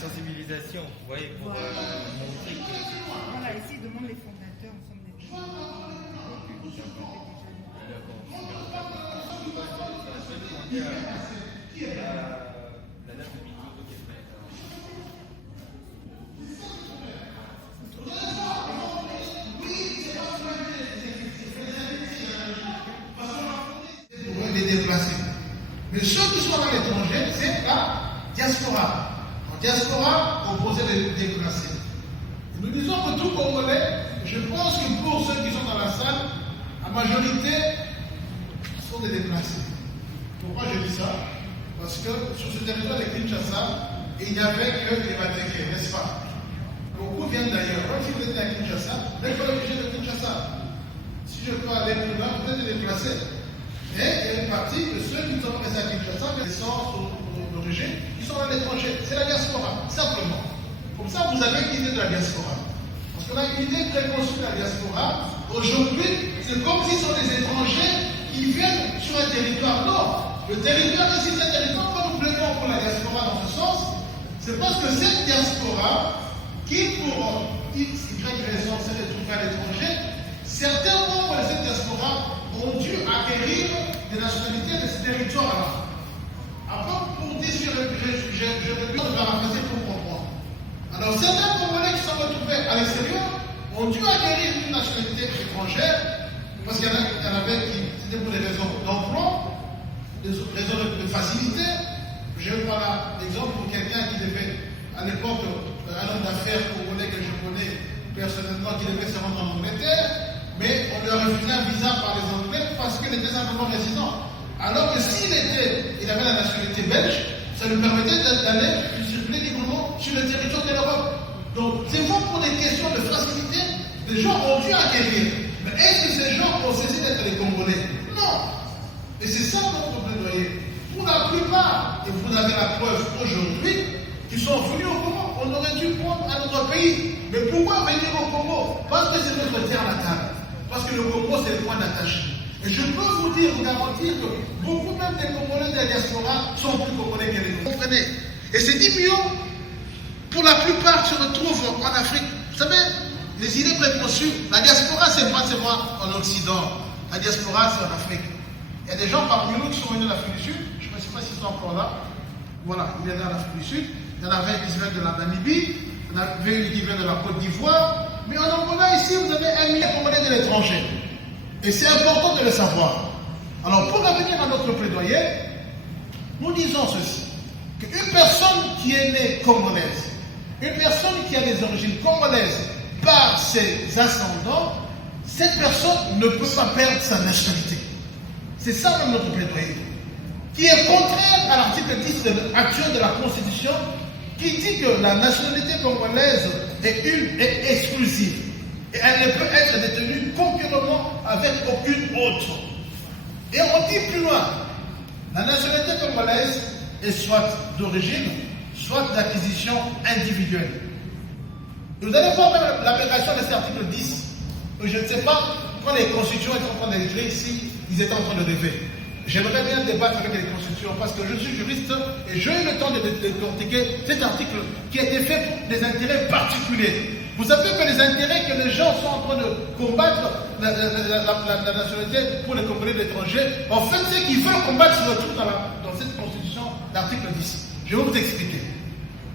sensibilisation, vous voyez, pour montrer que... Voilà, ici, demande les fondateurs, nous sommes des gens. La date de Bingo qui est faite. Pour les déplacer. Mais ceux qui sont à l'étranger, c'est la diaspora. En diaspora, opposé les déplacés. Et nous disons que tout Congolais, je pense que pour ceux qui sont dans la salle, la majorité sont des déplacés. Pourquoi je dis ça? Parce que sur ce territoire de Kinshasa, il n'y avait que les Matéké, n'est-ce pas? Beaucoup viennent d'ailleurs. Même si vous êtes à Kinshasa, vous n'êtes pas obligé de Kinshasa. Si je peux aller plus loin, vous êtes déplacés. Mais il y a une partie de ceux qui sont restés à Kinshasa, mais ils sont d'origine, ils sont à l'étranger. C'est la diaspora, simplement. Comme ça, vous avez une idée de la diaspora. Parce qu'on a une idée très conçue de la diaspora. Aujourd'hui, c'est comme s'ils sont des étrangers qui viennent sur un territoire. Non, le territoire ici, c'est un territoire, quand nous plaidons pour la diaspora dans ce sens, c'est parce que cette diaspora, qui pour X, Y raison s'est retrouvée à l'étranger, certains membres de cette diaspora ont dû acquérir des nationalités de ce territoire-là. Après, pour dire ce que je vais de paraphraser pour comprendre. Alors, certains Congolais qui sont retrouvés à l'extérieur ont dû acquérir une nationalité étrangère parce qu'il y en avait qui, c'était pour des raisons d'emploi, des raisons de facilité. Je vais prendre l'exemple pour quelqu'un qui devait, à l'époque, un homme d'affaires congolais que je connais personnellement, qui devait se rendre en Angleterre, mais on lui a refusé un visa par les Anglais parce qu'il était simplement résident. Alors que s'il avait la nationalité belge, ça lui permettait d'aller circuler librement sur le territoire de l'Europe. Donc, c'est bon pour des questions de facilité, les gens ont dû acquérir. Mais est-ce que ces gens ont cessé d'être des Congolais? Non. Et c'est ça notre plaidoyer. Pour la plupart, et vous avez la preuve aujourd'hui, qui sont venus au Congo, on aurait dû prendre un autre pays. Mais pourquoi venir au Congo? Parce que c'est notre terre natale. Parce que le Congo, c'est le point d'attache. Et je peux vous dire, vous garantir que beaucoup même des Congolais de la diaspora sont plus Congolais que les Congolais. Vous comprenez? Et ces 10 millions, pour la plupart, se retrouvent en Afrique. Vous savez, les idées préconçues, la diaspora, c'est pas seulement en Occident. La diaspora, c'est en Afrique. Il y a des gens parmi nous qui sont venus de l'Afrique du Sud. Je ne sais pas s'ils sont encore là. Voilà, ils viennent de l'Afrique du Sud. Il y en avait qui viennent de la Namibie. Il y en avait qui viennent de la Côte d'Ivoire. Mais en Angola, ici, vous avez 1 million de Congolais de l'étranger. Et c'est important de le savoir. Alors, pour revenir à notre plaidoyer, nous disons ceci. Qu'une personne qui est née congolaise, une personne qui a des origines congolaises par ses ascendants, cette personne ne peut pas perdre sa nationalité. C'est ça même notre plaidoyer. Qui est contraire à l'article 10 actuel de la Constitution, qui dit que la nationalité congolaise est exclusive. Et elle ne peut être détenue concurremment avec aucune autre. Et on dit plus loin, la nationalité congolaise est soit d'origine, soit d'acquisition individuelle. Et vous allez voir même l'application de cet article 10. Je ne sais pas, quand les constituants étaient en train d'écrire ici, ils étaient en train de rêver. J'aimerais bien débattre avec les constituants parce que je suis juriste et j'ai eu le temps de décortiquer cet article qui a été fait pour des intérêts particuliers. Vous savez que les intérêts que les gens sont en train de combattre la nationalité pour les Congolais de l'étranger, en fait, c'est qu'ils veulent combattre se retrouvent dans cette constitution, l'article 10. Je vais vous expliquer.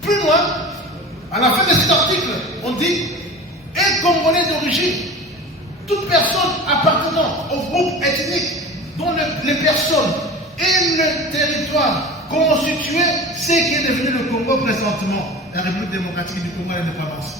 Plus loin, à la fin de cet article, on dit « est Congolais d'origine ». Toute personne appartenant au groupe ethnique dont les personnes et le territoire constitué, c'est qui est devenu le Congo présentement, la République démocratique du Congo à l'indépendance.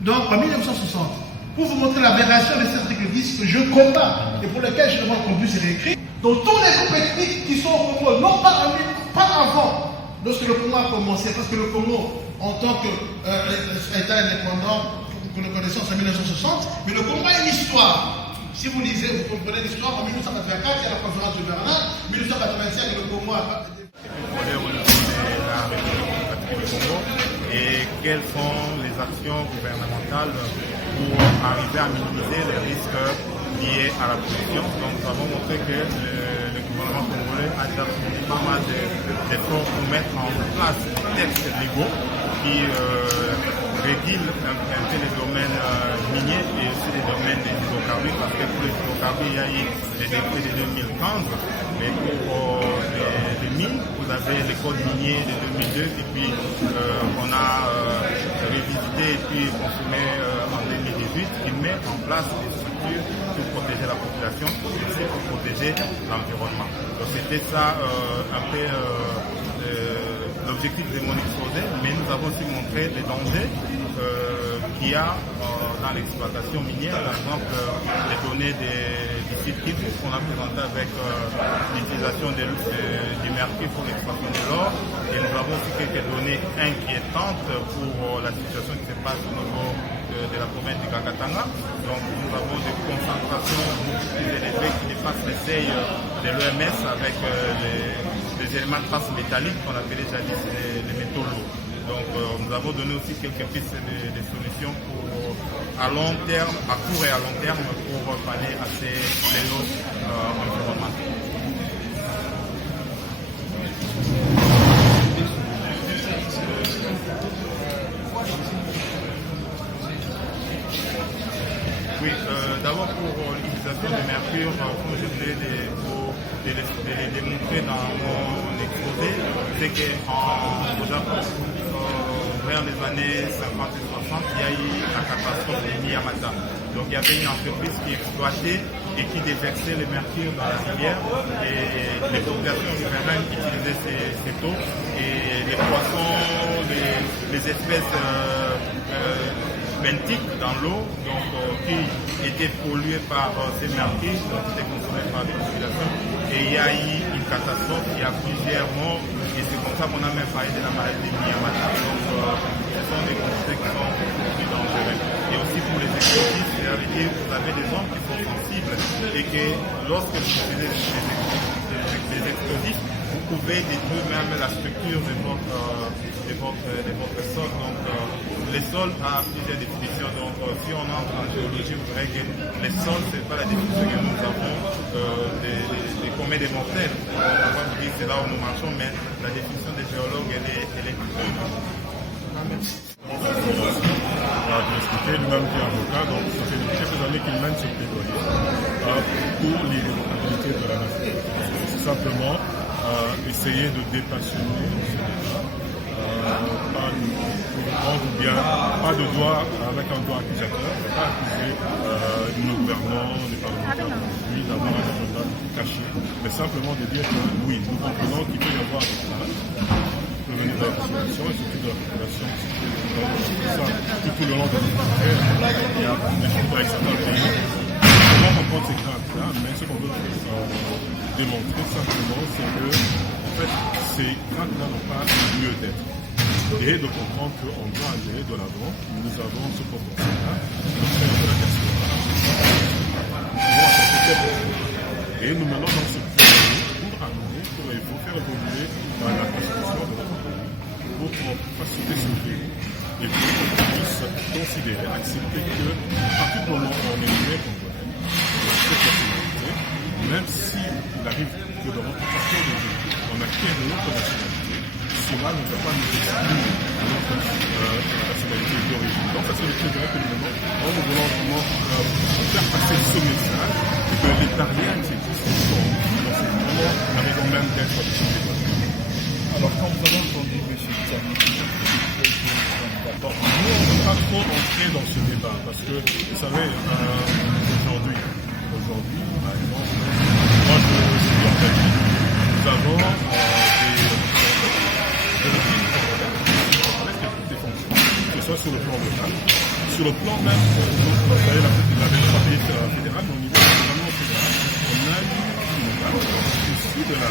Donc en 1960, pour vous montrer l'aberration de cet article 10 que je combats et pour lequel je demande qu'on puisse réécrire, donc tous les groupes ethniques qui sont au Congo, non pas avant, lorsque le Congo a commencé, parce que le Congo, en tant qu'État indépendant, nous le connaissons en 1960, mais le Congo a une histoire. Si vous lisez, vous comprenez l'histoire, en 1984, il y a la conférence de Berlin, 1985, le Congo voir. Au niveau de la République du Congo et quelles sont les actions gouvernementales pour arriver à minimiser les risques liés à la pollution. Donc nous avons montré que le gouvernement congolais a déjà fourni pas mal d'efforts pour mettre en place des textes légaux qui régulent un peu les domaines miniers et aussi les domaines des hydrocarbures, parce que pour les hydrocarbures, il y a eu des décrets de 2015, mais pour les mines, vous avez les codes miniers de 2002, et puis on a révisité et puis confirmé en 2018, qui met en place des structures pour protéger la population et aussi pour protéger l'environnement. Donc c'était ça un peu l'objectif de mon exposé, mais nous avons aussi montré les dangers qu'il y a dans l'exploitation minière, par exemple les données du site Kivu qu'on a présenté avec l'utilisation du mercure pour l'exploitation de l'or, et nous avons aussi quelques données inquiétantes pour la situation qui se passe au niveau de la province du Kakatanga. Donc nous avons des concentrations beaucoup plus élevées qui dépassent les seuils de l'OMS avec les éléments traces métalliques qu'on appelait jadis les métaux lourds. Donc nous avons donné aussi quelques pistes de solutions pour, à long terme, à court et à long terme, pour pallier à ces fléaux environnementaux. Oui, d'abord pour l'utilisation du mercure, comme je voulais les démontrer dans mon exposé, c'est qu'au Japon, vers les années 50 et 60, il y a eu la catastrophe de Miyamata. Donc il y avait une entreprise qui exploitait et qui déversait le mercure dans la rivière, et les populations riveraines utilisaient ces taux, et les poissons, les espèces benthiques dans l'eau, donc qui étaient polluées par ces mercures, donc étaient consommées par les populations, et il y a eu une catastrophe, il y a plusieurs morts, et c'est comme ça qu'on a même parlé de la maladie de Miyamata. Donc ce sont des quantités qui sont plus dangereuses. Et aussi pour les explosifs, c'est-à-dire que vous avez des hommes qui sont sensibles et que lorsque vous utilisez des explosifs, vous pouvez détruire même la structure de votre sol. Donc les sols ont plusieurs définitions. Donc si on entre en géologie, vous verrez que les sols, ce n'est pas la définition que nous avons des communs des mortels. On va vous dire c'est là où nous marchons, mais la définition des géologues, elle est plus On a expliqué, lui-même qui est avocat, donc ça fait quelques années qu'il mène ce plaidoyer pour l'irrévocabilité de la nature. C'est simplement essayer de dépassionner ce débat, pas ou bien pas de doigt avec un doigt accusateur, pas accuser nos gouvernants, les parlementaires aujourd'hui d'avoir un agenda caché, mais simplement de dire que oui, nous comprenons qu'il peut y avoir des plaintes, venir de la population et surtout de la population tout le long de notre carrière. Il y a des choses avec certains pays. Comment comprendre ces craintes-là, mais ce qu'on veut démontrer simplement, c'est que en fait, ces craintes-là n'ont pas lieu d'être. Et de comprendre qu'on doit aller de l'avant, nous avons ce potentiel-là de faire de la diaspora. Et nous menons dans ce projet pour amener, pour faire évoluer la constitution de notre pays, pour faciliter ce pays et pour qu'on puisse considérer, accepter qu'à partir du moment où on est né congolais, cette nationalité, même s'il arrive que dans notre parcours de vie, on acquiert une autre nationalité, cela ne va pas nous exclure de notre nationalité d'origine. Donc ça c'est le plaidoyer que nous menons. Nous voulons vraiment faire passer ce message que les barrières qui existent sont vraiment la raison même d'être débattues. Alors quand vous avez entendu M. Tsani, nous, on ne peut pas trop entrer dans ce débat parce que, vous savez, aujourd'hui, par exemple, moi je suis en Belgique, nous avons des fonctions, que ce soit sur le plan local, sur le plan même, vous savez, la démocratie fédérale, mais au niveau fédéral, on a une local, issu de la